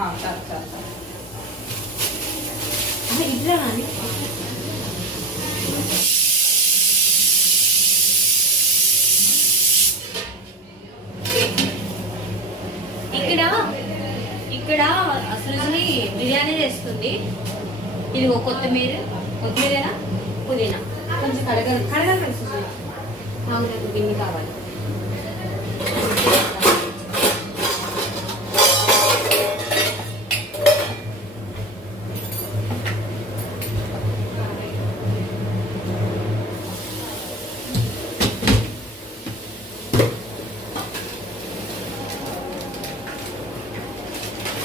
ఇట్లా నాని ఇక్కడ సృజని బిర్యానీ చేస్తుంది. ఇది ఒక కొత్తిమీరేనా పుదీనా కొంచెం కడగాలి సృజని. నాకు గిన్నె కావాలి.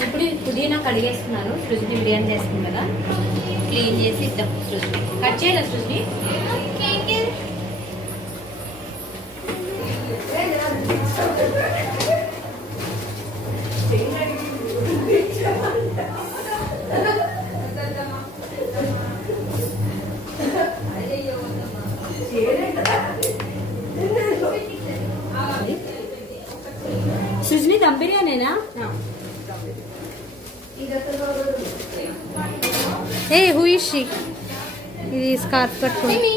ఇప్పుడు పుదీనా కడిగేస్తున్నాను. సృజని బిర్యానీ చేస్తుంది కదా, క్లీన్ చేసి ఇద్దాం. సృజని కట్ చేయాలి. సృజని సృజని దమ్ బిర్యానీనా? ఏ హూ ఇస్ షీ? ఇది స్కార్ఫ్ కట్టుకుంది.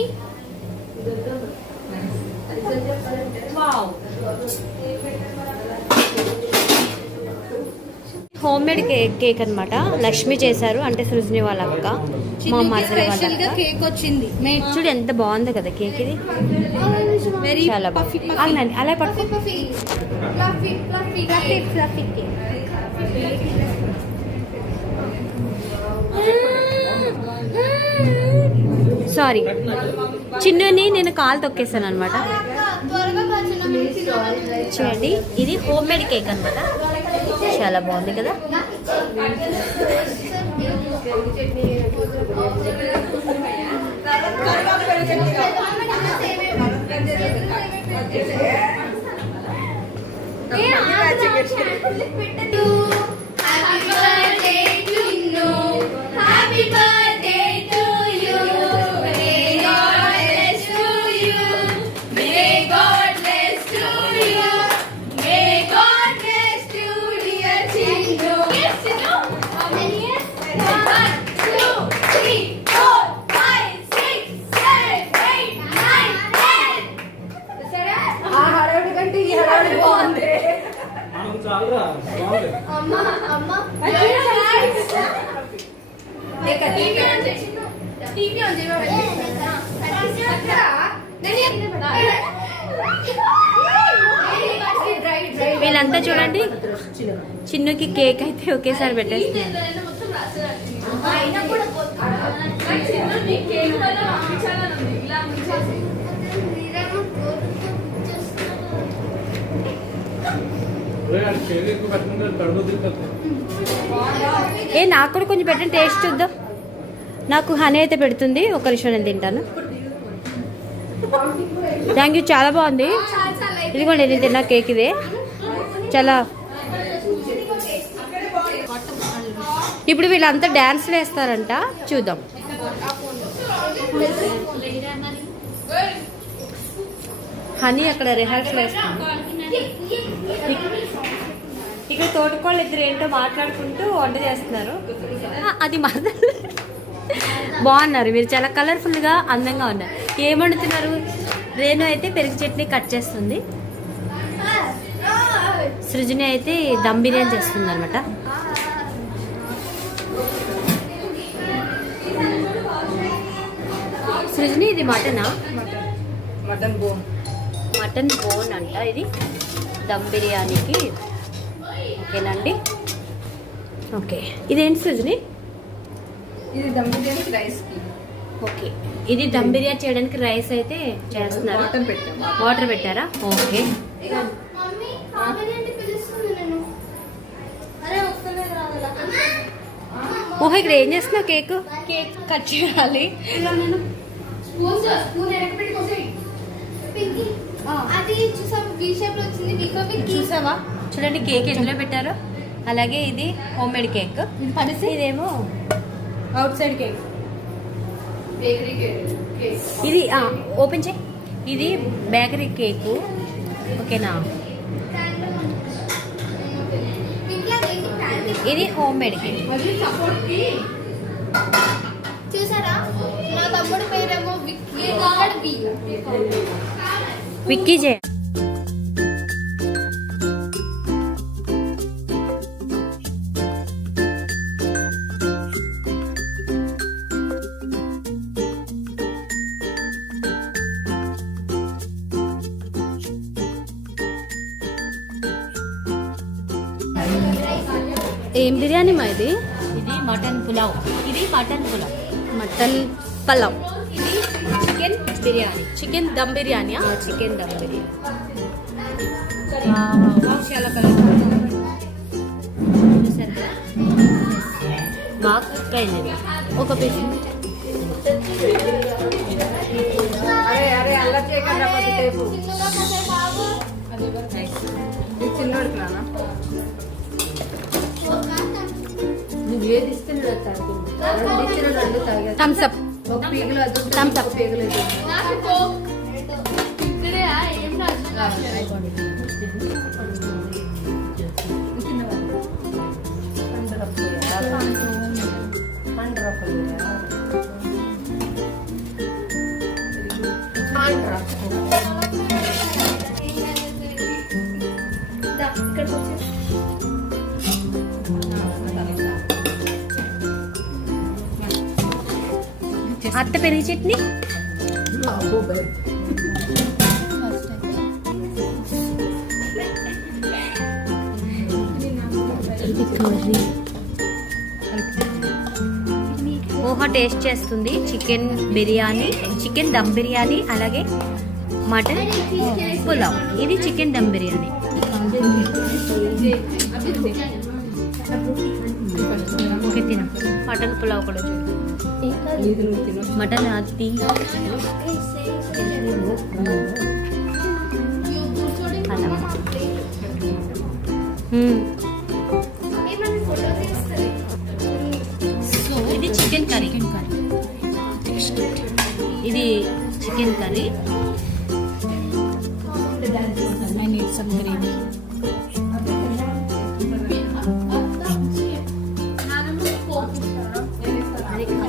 హోమ్ మేడ్ కేక్ అనమాట. లక్ష్మి చేశారు, అంటే సృజని వాళ్ళ అక్క, మా మదర్ వాళ్ళ అక్క. కేక్ వచ్చింది చూడు, ఎంత బాగుంది కదా కేక్. ఇది చాలా బాగుంది. అలా పట్టు. సారీ చిన్నని నేను కాలు తొక్కేసాను అనమాట. చూడండి, ఇది హోమ్ మేడ్ కేక్ అనమాట. చాలా బాగుంది కదా. వీళ్ళంతా చూడండి, చిన్నకి కేక్ అయితే ఒకేసారి పెట్టేస్తున్నారు. ఏ నాకు కూడా కొంచెం పెట్టండి, టేస్ట్ చూద్దాం. నాకు హనీ అయితే పెడుతుంది. ఒక నిమిషం నేను తింటాను. థ్యాంక్ యూ, చాలా బాగుంది. ఇదిగోండి, నేను తిన్నా కేక్ ఇదే. చాలా ఇప్పుడు వీళ్ళంతా డ్యాన్స్లు వేస్తారంట, చూద్దాం. హనీ అక్కడ రిహార్సల్ వేస్తాను. ఇక్కడ తోటకోళ్ళు ఇద్దరు ఏంటో మాట్లాడుకుంటూ వంట చేస్తున్నారు. అది మదర్. బాగున్నారు వీరు, చాలా కలర్ఫుల్గా అందంగా ఉన్నారు. ఏం వండుతున్నారు? రేణు అయితే పెరుగు చట్నీ కట్ చేస్తుంది. సృజని అయితే దమ్ బిర్యానీ చేస్తుంది అనమాట. సృజని ఇది మటనా? మటన్ బోన్ అంట ఇది దమ్ బిర్యానీకి. ఓకేనండి. ఓకే, ఇదేంటి సృజని? ఇది దమ్ బిర్యానీ రైస్. ఓకే, ఇది దమ్ బిర్యానీ చేయడానికి రైస్ అయితే చేస్తున్నారు. వాటర్ పెట్టారా? ఓకే. ఓహో, ఇక్కడ ఏం చేస్తున్నావు? కేక్ కట్ చేయాలి. చూసావా? చూడండి కేక్ ఎందులో పెట్టారో. అలాగే ఇది హోమ్ మేడ్ కేక్, ఇదేమో అవుట్ సైడ్ కేక్. ఇది ఓపెన్ చేయి. ఇది బేకరీ కేకు. ఓకేనా? ఇది హోమ్ మేడ్కి. అది సపోర్ట్ కి చూసారా మా తమ్ముడు పేరేమో విక్కీ వాడు వి. విక్కీ జే. ఏం బిర్యానీ మా ఇది? ఇది మటన్ పులావ్. ఇది మటన్ పులావ్. మటన్ పలావ్. ఇది చికెన్ బిర్యానీ. చికెన్ దమ్ బిర్యానీయా? చికెన్ దమ్ బిర్యానీ. చాలా కలర్ చూసారు కదా, బాగా కుక్ అయింది. ఒక పీస్ అరే అరే అలా చేయకుండా కొద్దిసేపు ఇది చిన్నోడికి నాన్న నువ్వు ఏది ఇస్తే రెండు ఇచ్చిన రెండు తాగా థమ్స్ అప్. ఒక పీగలు అది Thumbs up. ఒక పీగలు ఇది నాకు కోక్ ఇక్కడే ఏం రాదు. అత్త పెరుగు చట్నీ. ఊహ టేస్ట్ చేస్తుంది. చికెన్ బిర్యానీ, చికెన్ దమ్ బిర్యానీ, అలాగే మటన్ పులావ్. ఇది చికెన్ దమ్ బిర్యానీ. ఓకే తిన. మటన్ పులావ్ కూడా చూడు. మటన్ అది అలా. ఇది చికెన్ కర్రీ. ఇది చికెన్ కర్రీ. అది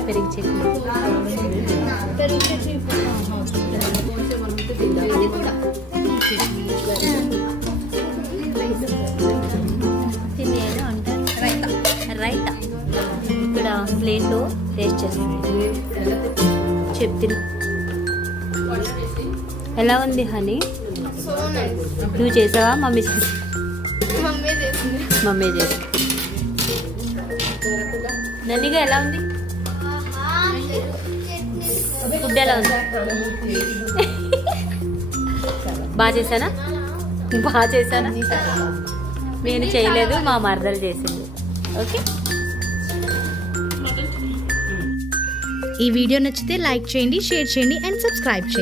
పెరుగు చట్నీ. ఇది కూడా దీన్ని ఏదో అంటారు, రైతా. ఇక్కడ ప్లేట్లో టేస్ట్ చేస్తుంది. చెప్తున్నా ఎలా ఉంది హనీ? So nice. నువ్వు చేసావా? మమ్మీ చేసి మమ్మీ చేసింది. మమ్మీ చేసి. నన్నిగా ఎలా ఉంది? ఫుడ్ ఎలా ఉంది? బాగా చేశానా? బాగా చేశానా? నేను చేయలేదు, మా మరదలు చేసింది. ఓకే. ఈ వీడియో నచ్చితే లైక్ చేయండి, షేర్ చేయండి అండ్ సబ్స్క్రైబ్ చేయండి.